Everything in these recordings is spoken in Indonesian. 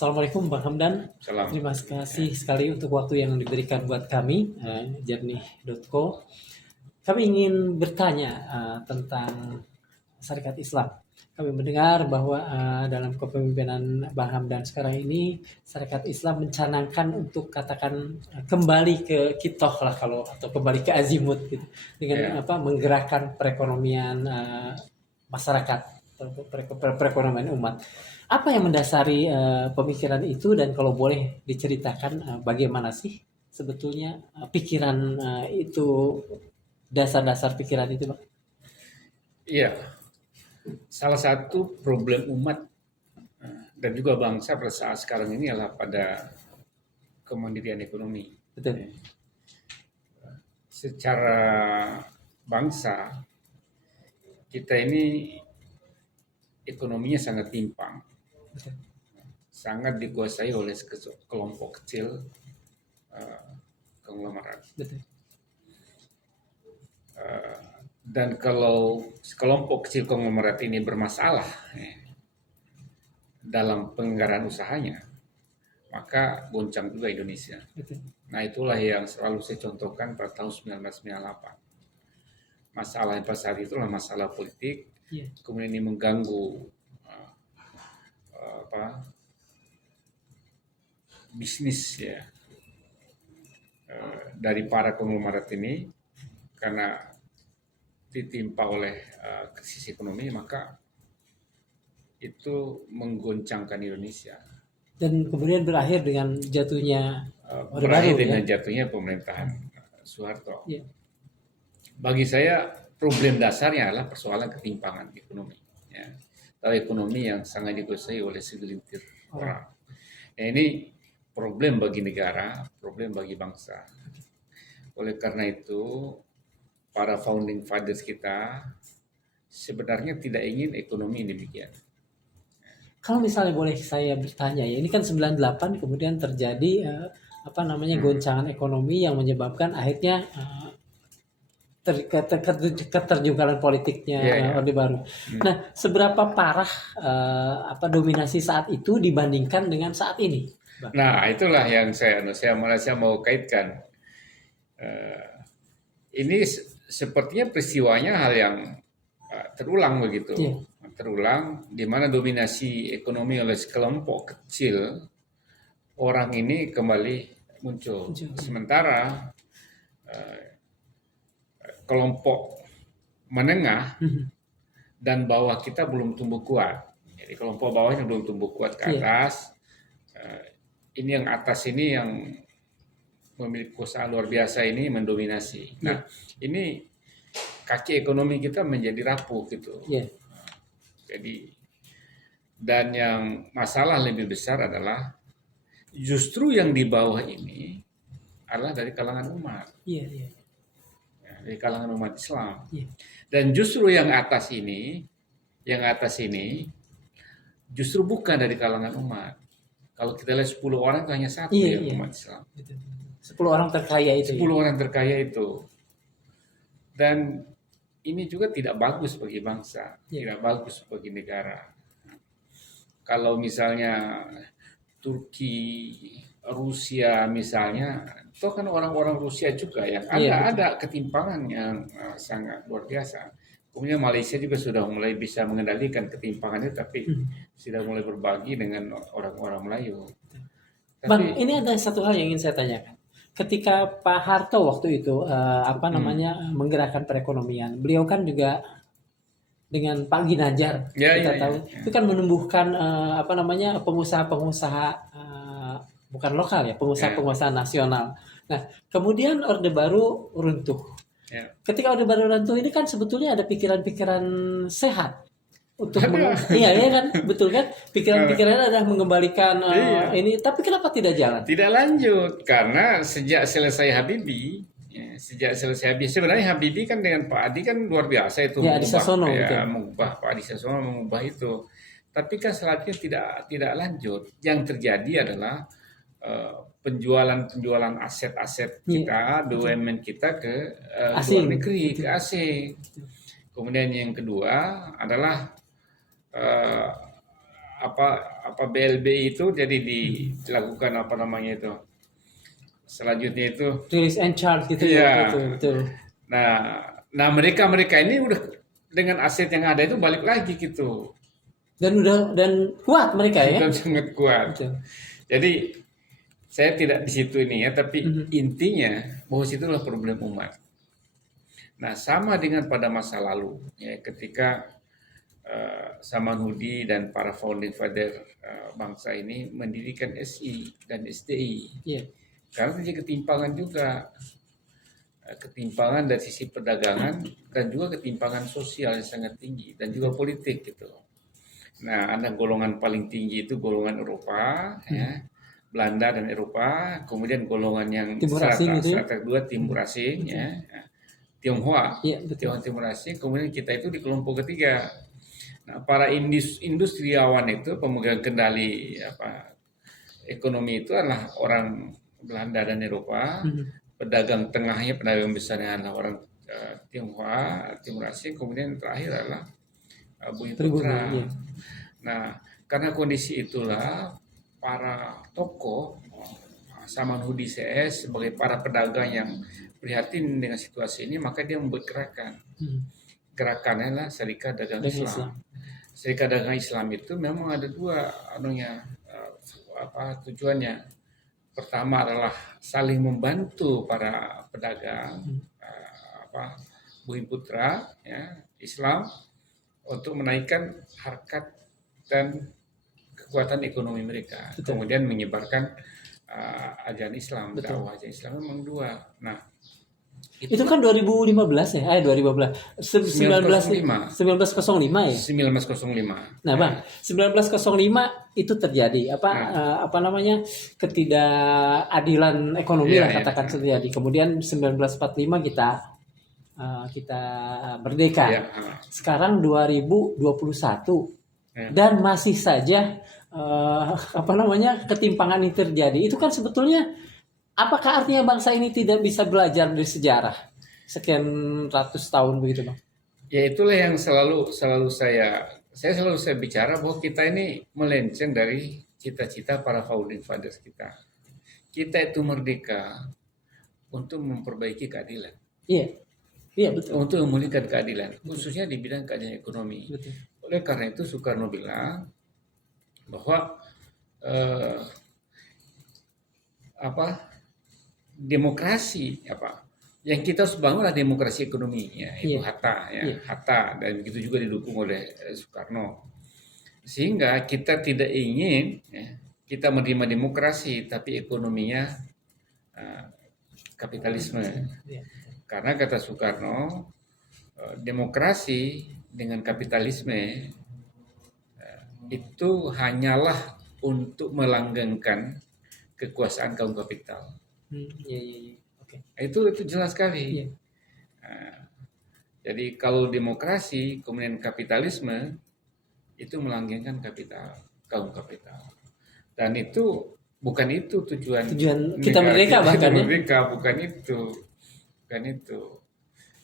Assalamualaikum Bang Hamdan. Salam. Terima kasih sekali untuk waktu yang diberikan buat kami, jernih.co. Kami ingin bertanya tentang Syarikat Islam. Kami mendengar bahwa dalam kepemimpinan Bang Hamdan sekarang ini, Syarikat Islam mencanangkan untuk katakan kembali ke kitoh lah atau kembali ke azimut gitu, dengan menggerakkan perekonomian masyarakat, perekonomian umat. Apa yang mendasari pemikiran itu, dan kalau boleh diceritakan bagaimana sih sebetulnya pikiran itu, dasar-dasar pikiran itu, Bang? Iya, salah satu problem umat dan juga bangsa pada saat sekarang ini adalah pada kemandirian ekonomi. Betul. Secara bangsa, kita ini ekonominya sangat timpang. Betul. Sangat dikuasai oleh kelompok kecil konglomerat. Betul. Dan kalau kelompok kecil konglomerat ini bermasalah dalam penganggaran usahanya, maka goncang juga Indonesia. Betul. Nah, itulah yang selalu saya contohkan pada tahun 1998. Masalah yang pada saat itulah masalah politik, kemudian ini mengganggu bisnis ya dari para konglomerat ini, karena ditimpa oleh krisis ekonomi, maka itu menggoncangkan Indonesia. Dan kemudian berakhir dengan jatuhnya jatuhnya pemerintahan Soeharto. Ya. Bagi saya problem dasarnya adalah persoalan ketimpangan ekonomi. Ya. Ekonomi yang sangat dikuasai oleh segelintir orang. Nah, ini problem bagi negara, problem bagi bangsa. Oleh karena itu, para founding fathers kita sebenarnya tidak ingin ekonomi demikian. Kalau misalnya boleh saya bertanya ya, ini kan 98 kemudian terjadi goncangan ekonomi yang menyebabkan akhirnya keterjungkalan politiknya Orde Baru. Nah, seberapa parah dominasi saat itu dibandingkan dengan saat ini, Bang? Nah, itulah yang saya mau kaitkan. Ini sepertinya peristiwanya hal yang terulang begitu. Terulang, di mana dominasi ekonomi oleh sekelompok kecil orang ini kembali muncul. Sementara kelompok menengah dan bawah kita belum tumbuh kuat. Jadi kelompok bawahnya belum tumbuh kuat ke atas. Ini yang atas ini yang memiliki kekuasaan luar biasa ini mendominasi. Nah, ini kaki ekonomi kita menjadi rapuh gitu. Jadi, dan yang masalah lebih besar adalah justru yang di bawah ini adalah dari kalangan umat. Dari kalangan umat Islam. Dan justru yang atas ini justru bukan dari kalangan umat. Kalau kita lihat 10 orang hanya satu yang umat Islam. 10 orang terkaya itu. 10 orang terkaya itu. Dan ini juga tidak bagus bagi bangsa, tidak bagus bagi negara. Kalau misalnya Turki, Rusia misalnya, itu kan orang-orang Rusia juga yang ada ketimpangan yang sangat luar biasa. Kemudian Malaysia juga sudah mulai bisa mengendalikan ketimpangannya, tapi sudah mulai berbagi dengan orang-orang Melayu. Bang, ini ada satu hal yang ingin saya tanyakan. Ketika Pak Harto waktu itu menggerakkan perekonomian, beliau kan juga dengan Pak Ginanjar tahu itu kan menumbuhkan pengusaha-pengusaha bukan lokal ya, pengusaha-pengusaha nasional. Nah, kemudian Orde Baru runtuh. Ketika Orde Baru runtuh ini kan sebetulnya ada pikiran-pikiran sehat untuk iya kan, betul kan, pikiran-pikirannya adalah mengembalikan ini, tapi kenapa tidak jalan? Tidak lanjut karena sejak selesai Habibie sebenarnya Habibie kan dengan Pak Adi kan luar biasa itu mengubah Pak Adi Sasono mengubah itu, tapi kan selanjutnya tidak lanjut. Yang terjadi adalah penjualan aset-aset kita, BUMN kita ke luar negeri, ke asing. Kemudian yang kedua adalah BLBI itu jadi dilakukan apa namanya itu. Selanjutnya itu Release and charge gitu iya. ya, betul. Nah mereka ini udah dengan aset yang ada itu balik lagi gitu. Dan kuat mereka ya. Dan sangat kuat. Betul. Jadi saya tidak di situ ini ya, tapi Mhm. intinya bahwa itu adalah problem umat. Nah, sama dengan pada masa lalu ya, ketika Samanhudi dan para founding father bangsa ini mendirikan SI dan SDI. Iya. Karena terjadi ketimpangan juga, ketimpangan dari sisi perdagangan dan juga ketimpangan sosial yang sangat tinggi dan juga politik gitu. Nah, ada golongan paling tinggi itu golongan Eropa, ya, Belanda dan Eropa, kemudian golongan yang Timur asing itu ya? strata kedua timur asing, ya, Tionghoa, Iya, betul. Timur asing, kemudian kita itu di kelompok ketiga. Nah, para industriawan itu pemegang kendali ekonomi itu adalah orang Belanda dan Eropa, pedagang tengahnya, pedagang besarnya adalah orang Tionghoa, Timur Asing, kemudian terakhir adalah Bumiputra. Iya. Nah, karena kondisi itulah para tokoh Samanhudi CS sebagai para pedagang yang prihatin dengan situasi ini, maka dia membuat gerakan. Gerakannya adalah Serikat Dagang Islam. Serikat Dagang Islam itu memang ada dua tujuannya. Pertama adalah saling membantu para pedagang Bumiputra ya, Islam untuk menaikkan harkat dan kekuatan ekonomi mereka. Betul. Kemudian menyebarkan ajaran Islam, Betul. dakwah ajaran Islam memang dua. Nah, itu kan 2015 ya, 2015, 1905 ya. 1905. Nah, Bang, 1905 itu terjadi apa namanya ketidakadilan ekonomi Iya, lah katakan terjadi. Kemudian 1945 kita merdeka. Iya. Sekarang 2021 Ya. dan masih saja ketimpangan ini terjadi. Itu kan sebetulnya apakah artinya bangsa ini tidak bisa belajar dari sejarah sekian ratus tahun begitu, Bang? Ya itulah yang selalu saya bicara bahwa kita ini melenceng dari cita-cita para founding fathers kita. Kita itu merdeka untuk memperbaiki keadilan. Iya betul. Untuk memulihkan keadilan, khususnya di bidang keadilan ekonomi. Betul. Oleh karena itu Soekarno bilang bahwa demokrasi yang kita harus bangun adalah demokrasi ekonomi ya, itu Hatta ya, Hatta, dan begitu juga didukung oleh Soekarno, sehingga kita tidak ingin kita menerima demokrasi tapi ekonominya kapitalisme. Karena kata Soekarno, demokrasi dengan kapitalisme itu hanyalah untuk melanggengkan kekuasaan kaum kapital. Okay. Itu jelas sekali. Jadi kalau demokrasi kemudian kapitalisme itu melanggengkan kaum kapital. Dan itu bukan itu tujuan kita merdeka bahkan ya. Merdeka bukan itu.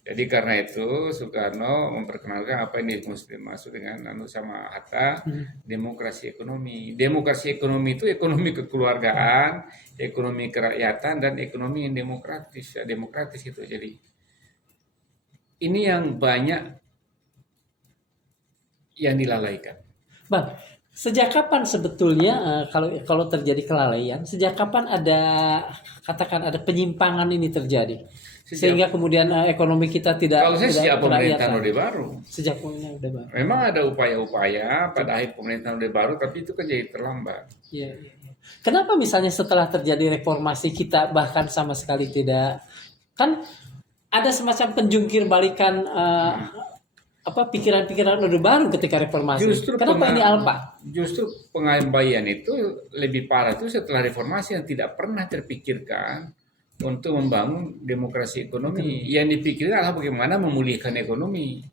Jadi karena itu Soekarno memperkenalkan apa yang dimaksud dengan sama Hatta, demokrasi ekonomi. Demokrasi ekonomi itu ekonomi kekeluargaan, ekonomi kerakyatan, dan ekonomi yang demokratis. Ya, demokratis itu. Jadi ini yang banyak yang dilalaikan. Bang, sejak kapan sebetulnya kalau terjadi kelalaian, sejak kapan ada penyimpangan ini terjadi? Sehingga kemudian ekonomi kita tidak. Kalau saya sejak pemerintahan Orde Baru. Sejak pemerintahan Orde Baru. Memang ada upaya-upaya pada akhir pemerintahan Orde Baru, tapi itu kan jadi terlambat. Iya. Kenapa misalnya setelah terjadi reformasi kita bahkan sama sekali tidak, kan ada semacam penjungkir balikan pikiran-pikiran Orde Baru ketika reformasi. Kenapa ini alpa? Justru pengabaian itu lebih parah itu setelah reformasi yang tidak pernah terpikirkan untuk membangun demokrasi ekonomi. Yang dipikirkan adalah bagaimana memulihkan ekonomi.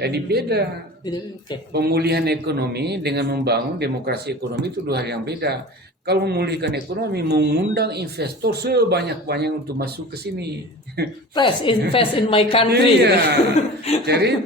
Jadi beda. Pemulihan ekonomi dengan membangun demokrasi ekonomi itu dua hal yang beda. kalau memulihkan ekonomi, mengundang investor sebanyak-banyak untuk masuk ke sini. Invest in my country. Iya, jadi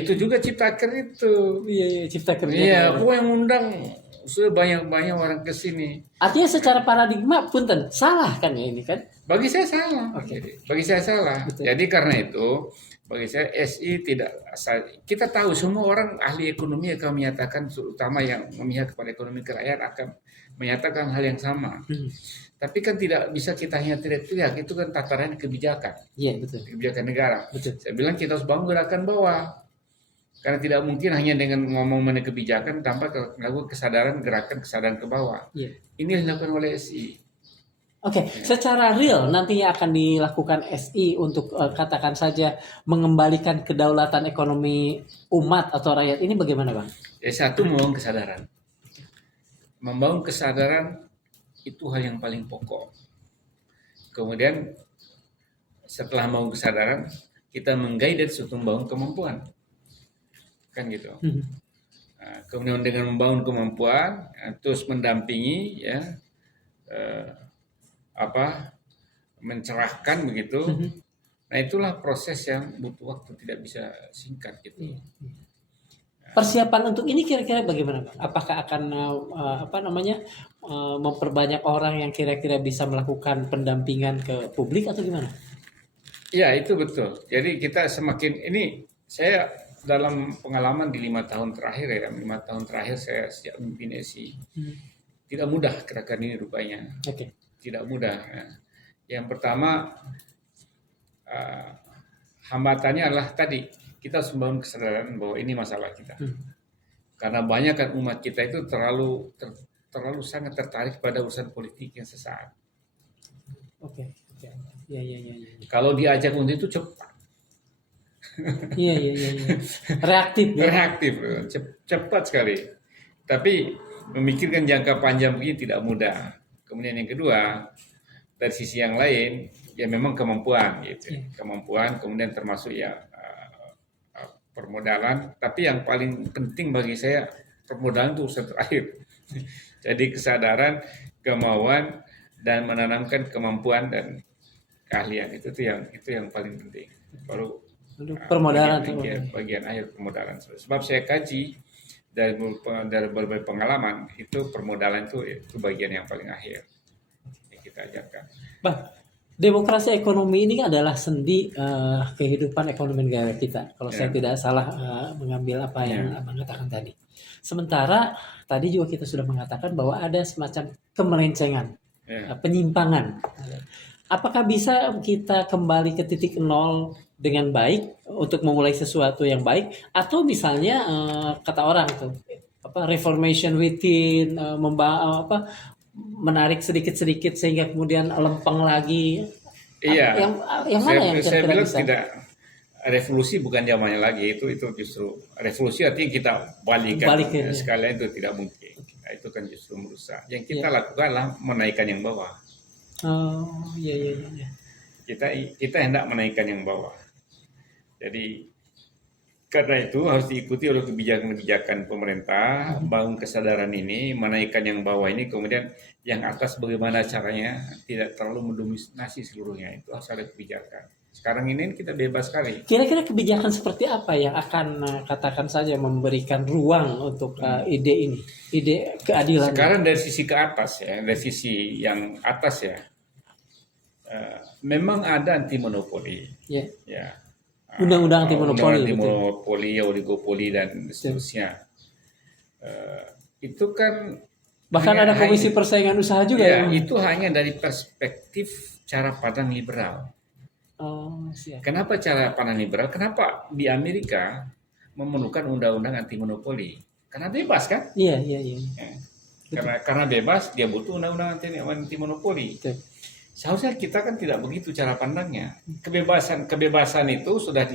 itu juga ciptaker itu. Iya, iya, cipta kerja. Iya, aku yang undang sebanyak-banyak orang ke sini. Artinya secara paradigma punten salah kan ya ini kan? Bagi saya salah. Oke. Bagi saya salah. Betul. Jadi karena itu, bagi saya SI tidak asal. Kita tahu semua orang ahli ekonomi akan menyatakan, terutama yang memihak kepada ekonomi kerakyaan akan menyatakan hal yang sama. Tapi kan tidak bisa kita hanya teriak-teriak, itu kan tataran kebijakan. Iya, betul. Kebijakan negara. Betul. Saya bilang kita harus bangun gerakan bawah. Karena tidak mungkin hanya dengan ngomong mengenai kebijakan tanpa melakukan gerakan kesadaran ke bawah. Iya. Ini yang dilakukan oleh SI. Oke, secara real nantinya akan dilakukan SI untuk katakan saja mengembalikan kedaulatan ekonomi umat atau rakyat ini bagaimana, Bang? Satu, membangun kesadaran. Membangun kesadaran itu hal yang paling pokok. Kemudian setelah membangun kesadaran, kita mengguidance untuk membangun kemampuan. Kan gitu. Nah, kemudian dengan membangun kemampuan, terus mendampingi, ya, mencerahkan begitu. Nah, itulah proses yang butuh waktu, tidak bisa singkat gitu. Persiapan untuk ini kira-kira bagaimana, Bang? Apakah akan memperbanyak orang yang kira-kira bisa melakukan pendampingan ke publik atau gimana? Ya, itu betul. Jadi kita semakin ini, saya dalam pengalaman di 5 tahun terakhir ya, 5 tahun terakhir saya sejak memimpin SI, tidak mudah gerakan ini rupanya. Oke. Tidak mudah. Yang pertama, hambatannya adalah tadi, kita harus membangun kesadaran bahwa ini masalah kita. Karena banyak kan umat kita itu terlalu sangat tertarik pada urusan politik yang sesaat. Oke. Ya. Kalau diajak untuk itu cepat. Iya. Reaktif. Ya? Reaktif, cepat sekali. Tapi memikirkan jangka panjang begini tidak mudah. Kemudian yang kedua, dari sisi yang lain, ya memang kemampuan gitu. Kemampuan, kemudian termasuk ya permodalan, tapi yang paling penting bagi saya permodalan itu urusan terakhir. Jadi kesadaran, kemauan, dan menanamkan kemampuan dan keahlian itu yang paling penting. Baru permodalan bagian akhir permodalan. Sebab saya kaji dari berbagai pengalaman, itu permodalan itu bagian yang paling akhir yang kita ajarkan. Bang, demokrasi ekonomi ini adalah sendi kehidupan ekonomi negara kita. Kalau saya tidak salah mengambil apa yang Abang katakan tadi. Sementara tadi juga kita sudah mengatakan bahwa ada semacam kemelencengan, penyimpangan. Apakah bisa kita kembali ke titik nol dengan baik untuk memulai sesuatu yang baik, atau misalnya kata orang itu reformation within, menarik sedikit-sedikit sehingga kemudian lempeng lagi. Iya. Yang mana yang saya bilang bisa? Tidak, revolusi bukan zamannya lagi, itu justru revolusi artinya kita balikan sekalian, itu tidak mungkin. Nah, itu kan justru merusak. Yang kita lakukan adalah menaikkan yang bawah. Oh, iya. Kita hendak menaikkan yang bawah. Jadi karena itu harus diikuti oleh kebijakan-kebijakan pemerintah, bangun kesadaran ini, menaikkan yang bawah ini, kemudian yang atas bagaimana caranya tidak terlalu mendominasi seluruhnya. Itu harus ada kebijakan. Sekarang ini kita bebas sekali. Kira-kira kebijakan seperti apa yang akan katakan saja memberikan ruang untuk ide ini, ide keadilan? Sekarang dari sisi ke atas ya, dari sisi yang atas ya, memang ada anti monopoli. Ya. Undang-undang anti monopoli, oligopoli dan seterusnya. Itu kan bahkan ada komisi persaingan usaha juga ya. Itu hanya dari perspektif cara pandang liberal. Kenapa cara pandang liberal? Kenapa di Amerika memerlukan undang-undang anti monopoli? Karena bebas kan? Iya. Karena bebas, dia butuh undang-undang anti monopoli. Seharusnya kita kan tidak begitu cara pandangnya. Kebebasan itu sudah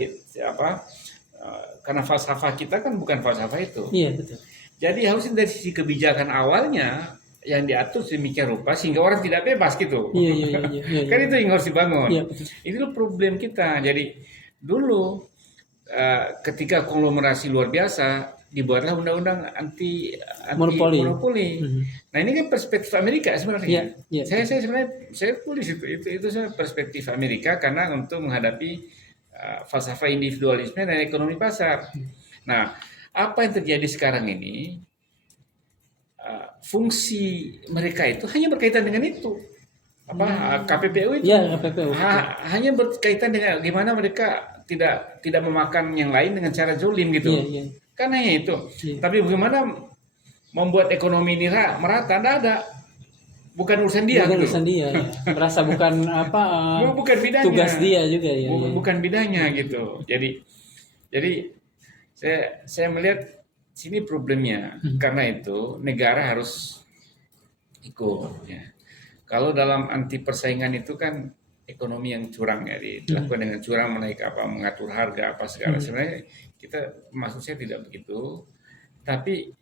karena falsafah kita kan bukan falsafah itu. Iya, betul. Jadi harusnya dari sisi kebijakan awalnya yang diatur sedemikian rupa sehingga orang tidak bebas gitu. Iya. Kan itu yang harus dibangun. Iya, itulah problem kita. Jadi dulu ketika konglomerasi luar biasa, dibuatlah undang-undang anti Monopoli. monopoli. Mhm. Nah ini kan perspektif Amerika Iya, sebenarnya. iya. Saya sebenarnya saya tulis itu saya perspektif Amerika karena untuk menghadapi falsafah individualisme dan ekonomi pasar. Nah, apa yang terjadi sekarang ini fungsi mereka itu hanya berkaitan dengan itu. KPPU itu Iya, KPPU. hanya berkaitan dengan gimana mereka tidak memakan yang lain dengan cara zolim gitu. Iya, iya. Kan hanya itu. Iya. Tapi bagaimana membuat ekonomi ini merata, tidak ada. Bukan urusan dia Bukan gitu. urusan dia, ya. Merasa bukan apa Bukan bidangnya. tugas dia juga ya. Bukan bidangnya gitu. Jadi saya melihat sini problemnya. Karena itu negara harus ikut. Ya. Kalau dalam anti persaingan itu kan ekonomi yang curang ya dilakukan dengan curang, menaik mengatur harga apa segala. Sebenarnya kita maksud saya tidak begitu. Tapi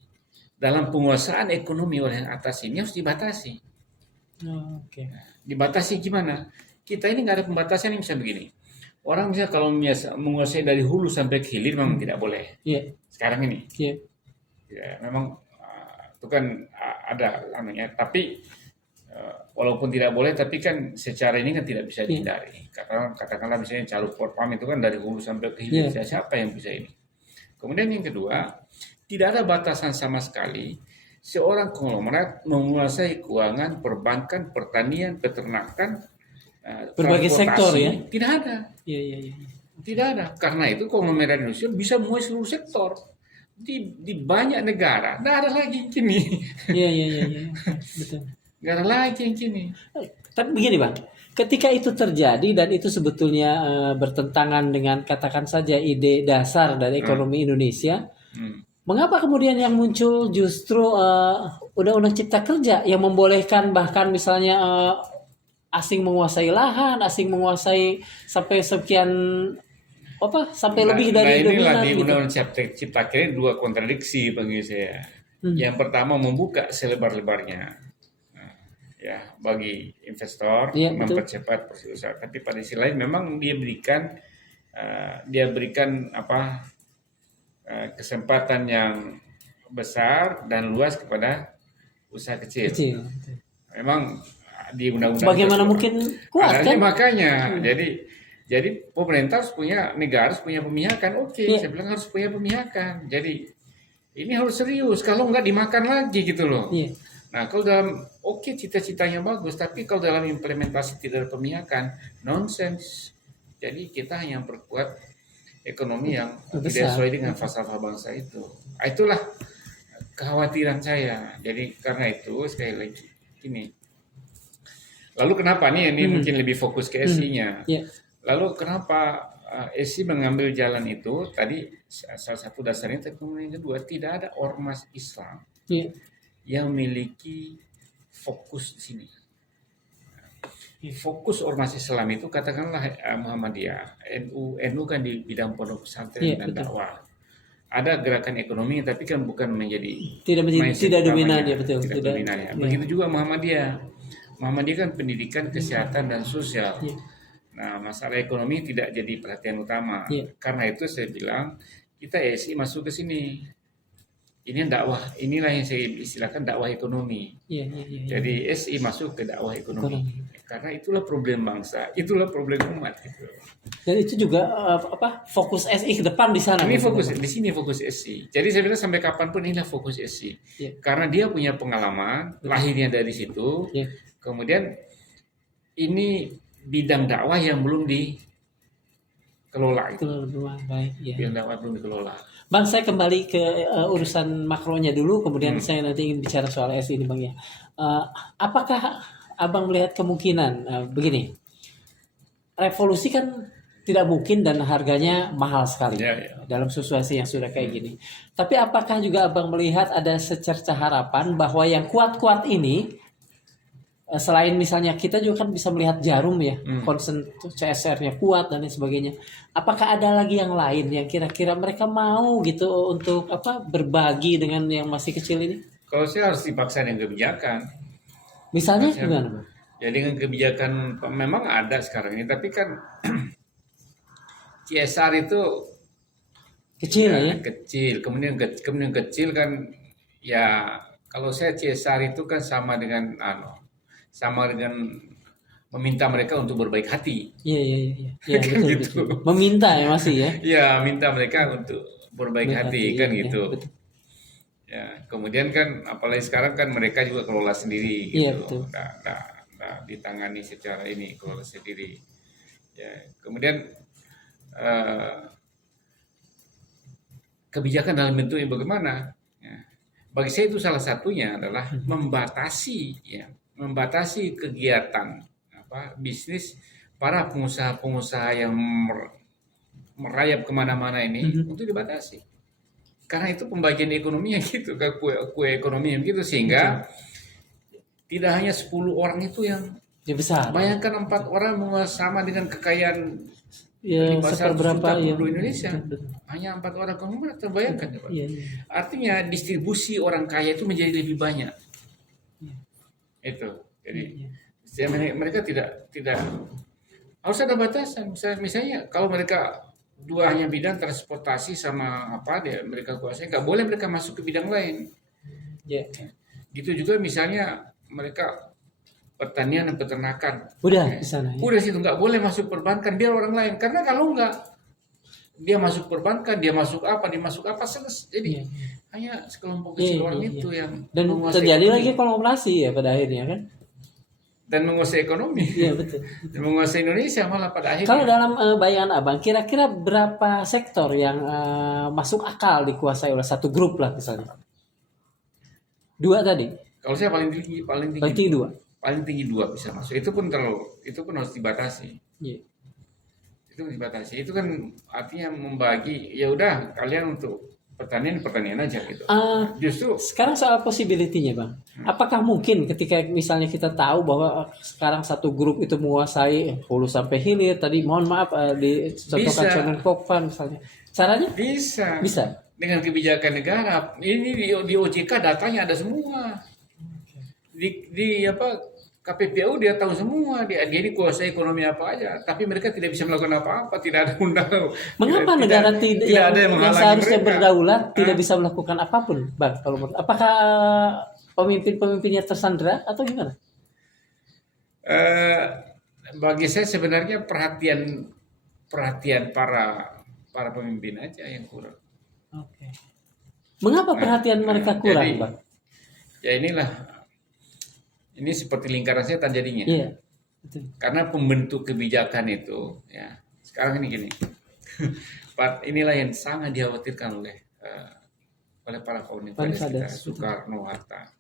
dalam penguasaan ekonomi oleh yang atas ini harus dibatasi. Oke. Dibatasi gimana? Kita ini nggak ada pembatasan yang bisa begini. Orang bisa kalau menguasai dari hulu sampai ke hilir memang tidak boleh. Iya. Sekarang ini. Iya. Ya, memang itu kan ada anunya. Tapi walaupun tidak boleh, tapi kan secara ini kan tidak bisa dihindari. Katakanlah misalnya caluk Porpam itu kan dari hulu sampai ke hilir. Siapa yang bisa ini? Kemudian yang kedua, tidak ada batasan sama sekali. Seorang konglomerat menguasai keuangan, perbankan, pertanian, peternakan, berbagai sektor ya. Tidak ada. Iya. Tidak ada. Karena itu konglomerat Indonesia bisa menguasai seluruh sektor. Di banyak negara, tidak ada lagi yang kini. Iya. Betul. Tidak ada lagi yang kini. Tapi begini Bang, ketika itu terjadi dan itu sebetulnya bertentangan dengan katakan saja ide dasar dari ekonomi Indonesia, mengapa kemudian yang muncul justru undang-undang cipta kerja yang membolehkan bahkan misalnya asing menguasai lahan, asing menguasai sampai sekian sampai lebih dari dominan di gitu. undang-undang cipta kerja dua kontradiksi bagi saya. Yang pertama membuka selebar-lebarnya ya bagi investor mempercepat proses usaha. Tapi pada sisi lain memang dia berikan kesempatan yang besar dan luas kepada usaha kecil. Memang di undang-undang bagaimana mungkin kuat kan? Makanya jadi pemerintah harus punya, negara harus punya pemihakan. Saya bilang harus punya pemihakan. Jadi ini harus serius. Kalau nggak dimakan lagi gitu loh. Nah kalau dalam cita-citanya bagus, tapi kalau dalam implementasi tidak ada pemihakan, nonsens. Jadi kita hanya perkuat ekonomi yang tidak sesuai dengan falsafah bangsa itu. Itulah kekhawatiran saya. Jadi karena itu sekali lagi ini. Lalu kenapa ini mungkin lebih fokus ke SI-nya. Lalu kenapa SI mengambil jalan itu? Tadi salah satu dasarnya, tapi kemudian yang kedua tidak ada ormas Islam yang memiliki fokus di sini. Fokus ormas Islam itu katakanlah Muhammadiyah, NU kan di bidang pondok pesantren dan dakwah. Ada gerakan ekonomi tapi kan bukan tidak dominan ya, betul. Tidak dominan ya. Begitu juga Muhammadiyah. Muhammadiyah kan pendidikan, kesehatan dan sosial. Nah, masalah ekonomi tidak jadi perhatian utama. Karena itu saya bilang kita SI masuk ke sini. Ini dakwah, inilah yang saya istilahkan dakwah ekonomi. Jadi SI masuk ke dakwah ekonomi. Karena itulah problem bangsa, itulah problem umat gitu. Dan itu juga fokus SI ke depan di sana. Ini fokus di sini, fokus SI. Jadi saya bilang sampai kapanpun inilah fokus SI. Karena dia punya pengalaman, lahirnya dari situ. Kemudian ini bidang dakwah yang belum dikelola. Bidang dakwah belum dikelola. Bang, saya kembali ke urusan makronya dulu, kemudian saya nanti ingin bicara soal SI ini Bang ya. Apakah Abang melihat kemungkinan begini, revolusi kan tidak mungkin dan harganya mahal sekali dalam situasi yang sudah kayak gini. Tapi apakah juga Abang melihat ada secerca harapan bahwa yang kuat-kuat ini, selain misalnya kita juga kan bisa melihat Jarum ya, konsen CSR-nya kuat dan lain sebagainya. Apakah ada lagi yang lain yang kira-kira mereka mau gitu untuk berbagi dengan yang masih kecil ini? Kalau saya harus dipaksa dengan kebijakan. Misalnya gimana? Ya dengan kebijakan memang ada sekarang ini, tapi kan CSR itu Kecil ya. kecil. Kemudian kecil kan ya kalau saya CSR itu kan sama dengan meminta mereka untuk berbaik hati. Iya, iya, iya, iya. Iya, Kan betul, gitu. betul. Meminta ya masih ya. Ya, minta mereka untuk berbaik Baik hati, hati iya, kan iya, gitu. betul. Ya, kemudian kan apalagi sekarang kan mereka juga kelola sendiri Iya, gitu. betul. Nggak ditangani secara ini, kelola sendiri. Ya, kemudian eh, kebijakan dalam bentuknya bagaimana? Ya, bagi saya itu salah satunya adalah membatasi kegiatan bisnis para pengusaha-pengusaha yang merayap kemana-mana ini untuk dibatasi. Karena itu pembagian ekonominya gitu, kue ekonomi yang gitu sehingga tidak hanya 10 orang itu yang Yang besar. bayangkan 4 orang sama dengan kekayaan Ya, 500 seperberapa juta ya. penduduk Indonesia. Betul, betul. Hanya 4 orang kamu terbayangkan ya Pak. Iya, iya. Artinya distribusi orang kaya itu menjadi lebih banyak. Iya. Itu. Jadi Iya. mereka tidak harus ada batasan. Misalnya kalau mereka dua hanya bidang transportasi sama mereka kuasai, nggak boleh mereka masuk ke bidang lain. Iya. Gitu juga misalnya mereka pertanian dan peternakan. Udah di sana ya. Udah situ nggak boleh masuk perbankan, biar orang lain. Karena kalau nggak dia masuk perbankan, dia masuk apa, selesai. Jadi Iya. hanya sekelompok kecil Iya, orang iya, itu iya. yang Dan menguasai terjadi ekonomi lagi kolaborasi ya pada akhirnya kan. dan menguasai ekonomi. Iya, betul. Dan menguasai Indonesia malah pada akhirnya. Kalau dalam bayangan Abang, kira-kira berapa sektor yang masuk akal dikuasai oleh satu grup lah misalnya? 2 tadi. Kalau saya paling tinggi Paling tinggi 2. paling tinggi 2 bisa masuk. Itu pun harus dibatasi. Iya. Itu dibatasi. Itu kan artinya membagi. Ya udah kalian untuk pertanian aja gitu. Justru Sekarang soal possibility-nya Bang. Apakah mungkin ketika misalnya kita tahu bahwa sekarang satu grup itu menguasai hulu sampai hilir, tadi mohon maaf dicontohkan Bisa. Chonan Pokpan misalnya. Caranya? bisa Bisa. dengan kebijakan negara. Ini di OJK datanya ada semua. Di KPPU dia tahu semua, dia dikuasai ekonomi apa aja, tapi mereka tidak bisa melakukan apa-apa, tidak ada undang. Mengapa negara tidak yang, ada yang yang menghalangi seharusnya mereka? berdaulat tidak bisa melakukan apapun, Bang? Kalau apakah pemimpin-pemimpinnya tersandera atau gimana? Bagi saya sebenarnya perhatian para pemimpin aja yang kurang. Oke. Mengapa perhatian mereka kurang, jadi, Bang? Ya ini seperti lingkaran setan jadinya. Iya. Betul. Karena pembentuk kebijakan itu, ya sekarang ini gini, inilah yang sangat dikhawatirkan oleh para founding fathers kita, Soekarno, Hatta,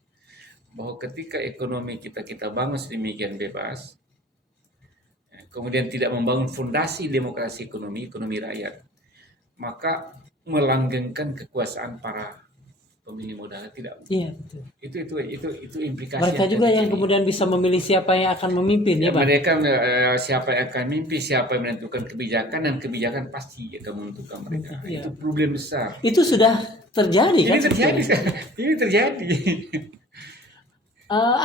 bahwa ketika ekonomi kita bangun sedemikian bebas, kemudian tidak membangun fondasi demokrasi ekonomi rakyat, maka melanggengkan kekuasaan para pemilih modal tidak. Iya, betul. Itu implikasi. Mereka juga yang kemudian bisa memilih siapa yang akan memimpin ya, Bang. Mereka siapa yang akan memimpin, siapa yang menentukan kebijakan, dan kebijakan pasti akan menentukan mereka. Iya. Itu problem besar. Itu sudah terjadi kan? Ini terjadi.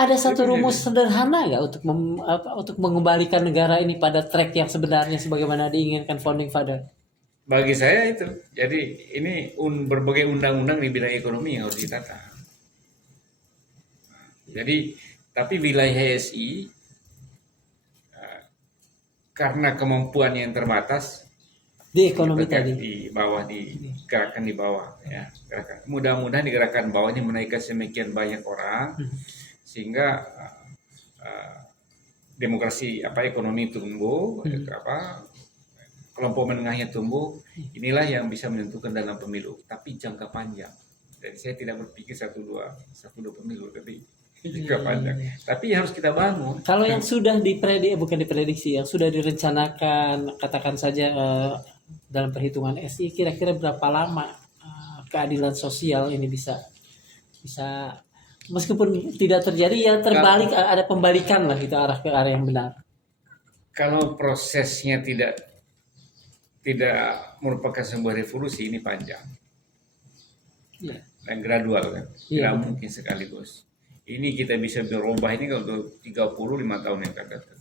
Ada satu rumus sederhana nggak untuk mengembalikan negara ini pada track yang sebenarnya sebagaimana diinginkan founding father? Bagi saya itu, jadi ini berbagai undang-undang di bidang ekonomi yang harus ditata. Jadi, tapi wilayah HSI karena kemampuan yang terbatas di ekonomi tadi digerakkan di bawah, ya. Mudah-mudahan digerakkan bawah ini menaikkan semakin banyak orang sehingga demokrasi ekonomi tumbuh, kelompok menengahnya tumbuh. Inilah yang bisa menentukan dalam pemilu, tapi jangka panjang. Jadi saya tidak berpikir satu dua pemilu, tapi jangka panjang. Tapi harus kita bangun. Kalau yang sudah diprediksi, yang sudah direncanakan, katakan saja dalam perhitungan SI, kira-kira berapa lama keadilan sosial ini bisa meskipun tidak terjadi ya terbalik, ada pembalikan lah gitu arah ke arah yang benar. Kalau prosesnya tidak merupakan sebuah revolusi, ini panjang dan gradual kan, tidak mungkin sekaligus. Ini kita bisa berubah ini kalau 35 tahun yang akan datang.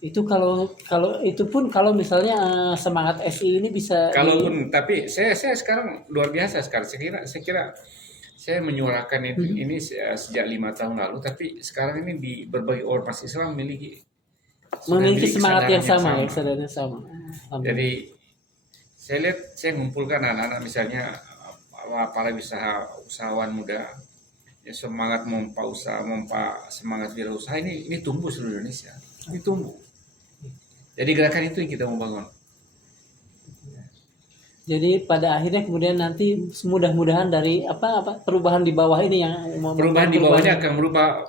Itu kalau itu pun kalau misalnya semangat SI ini bisa Kalaupun tapi saya sekarang luar biasa sekarang. Saya kira saya menyuarakan ini sejak 5 tahun lalu, tapi sekarang ini di berbagai ormas Islam sudah memiliki memiliki semangat yang sama, kesadaran kesadaran yang sama. Jadi saya lihat, saya mengumpulkan anak-anak misalnya para usahawan muda, ya semangat memompa usaha, semangat wirausaha ini tumbuh seluruh Indonesia. Ini tumbuh. Jadi gerakan itu yang kita mau bangun. Jadi pada akhirnya kemudian nanti mudah-mudahan dari perubahan di bawah ini yang Perubahan di bawahnya akan merubah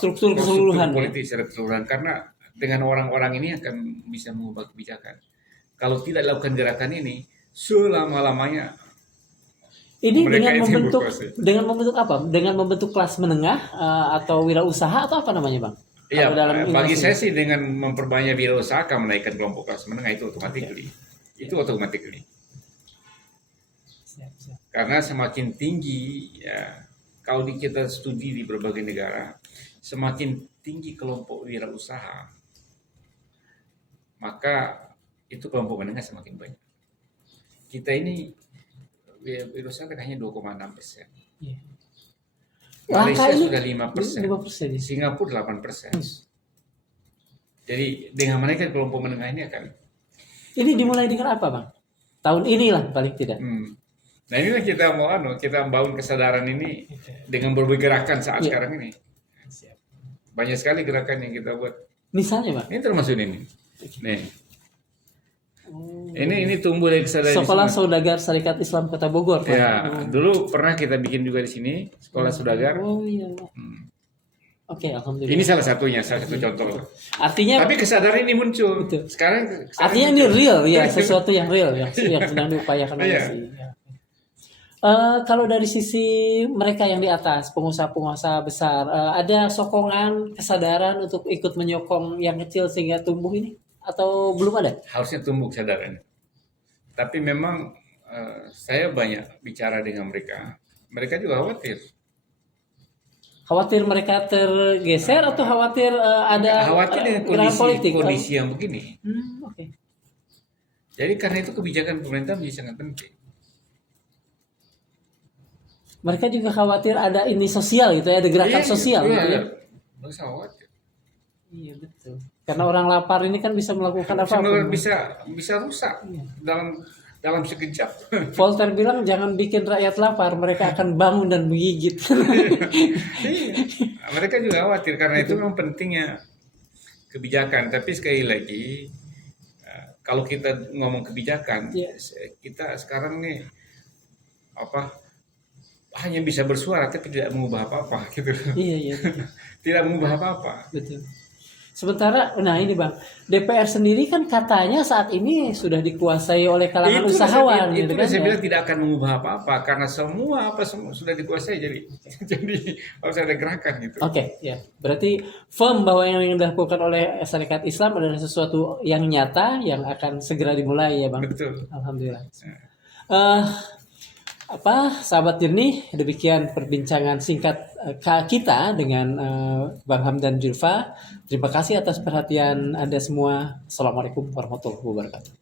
struktur keseluruhan politik secara keseluruhan, karena dengan orang-orang ini akan bisa mengubah kebijakan. Kalau tidak lakukan gerakan ini selama-lamanya ini mereka dengan membentuk apa? Dengan membentuk kelas menengah atau wirausaha atau apa namanya, Bang? Iya, bagi industri. saya sih dengan memperbanyak wirausaha akan menaikkan kelompok kelas menengah itu otomatis. Itu otomatis. Siap. Karena semakin tinggi, ya, kalau kita studi di berbagai negara, semakin tinggi kelompok wirausaha, maka itu kelompok menengah semakin banyak. Kita ini wirausaha hanya 2,6%. Iya. Malaysia Angka ini sudah 5%, 5%. Singapura 8%. Jadi dengan menaikkan kelompok menengah ini akan. Ini dimulai dengan apa, Bang? Tahun inilah paling tidak. Nah inilah kita membangun kesadaran ini dengan berbagai gerakan saat sekarang ini. Banyak sekali gerakan yang kita buat. Misalnya, Bang? Ini termasuk ini. Nih. Ini tumbuh dari kesadaran. Sekolah Saudagar Syarikat Islam Kota Bogor, Pak. Ya, dulu pernah kita bikin juga di sini sekolah saudagar. Oh iya. Oke, alhamdulillah. Ini salah satu contoh. Artinya, tapi kesadaran ini muncul. Betul. Sekarang artinya ini real ya, sesuatu yang real yang sedang diupayakan oleh SI. Kalau dari sisi mereka yang di atas, pengusaha-pengusaha besar, ada sokongan kesadaran untuk ikut menyokong yang kecil sehingga tumbuh ini? Atau belum ada? Harusnya tumbuh kesadaran. Tapi memang saya banyak bicara dengan mereka. Mereka juga khawatir. Khawatir mereka tergeser atau khawatir ada khawatir dengan kondisi yang begini. Okay. Jadi karena itu kebijakan pemerintah menjadi sangat penting. Mereka juga khawatir ada ini sosial gitu ya, ada gerakan sosial gitu ya. Mereka khawatir. Iya betul. Karena orang lapar ini kan bisa melakukan apa-apa. Bisa rusak dalam sekejap. Voltaire bilang jangan bikin rakyat lapar, mereka akan bangun dan menggigit. Mereka juga khawatir karena itu memang pentingnya kebijakan. Tapi sekali lagi, kalau kita ngomong kebijakan, kita sekarang nih hanya bisa bersuara tapi tidak mengubah apa-apa gitu. Iya. Tidak mengubah apa-apa. Betul. Sementara, nah ini Bang, DPR sendiri kan katanya saat ini sudah dikuasai oleh kalangan usahawan. Itu saya bilang tidak akan mengubah apa-apa karena semua sudah dikuasai, jadi harus ada gerakan gitu. Oke, ya. Berarti firm bahwa yang dilakukan oleh Syarikat Islam adalah sesuatu yang nyata yang akan segera dimulai ya Bang. Betul. Alhamdulillah. Sahabat Jernih, demikian perbincangan singkat kita dengan Bang Hamdan Julfa. Terima kasih atas perhatian Anda semua. Assalamualaikum warahmatullahi wabarakatuh.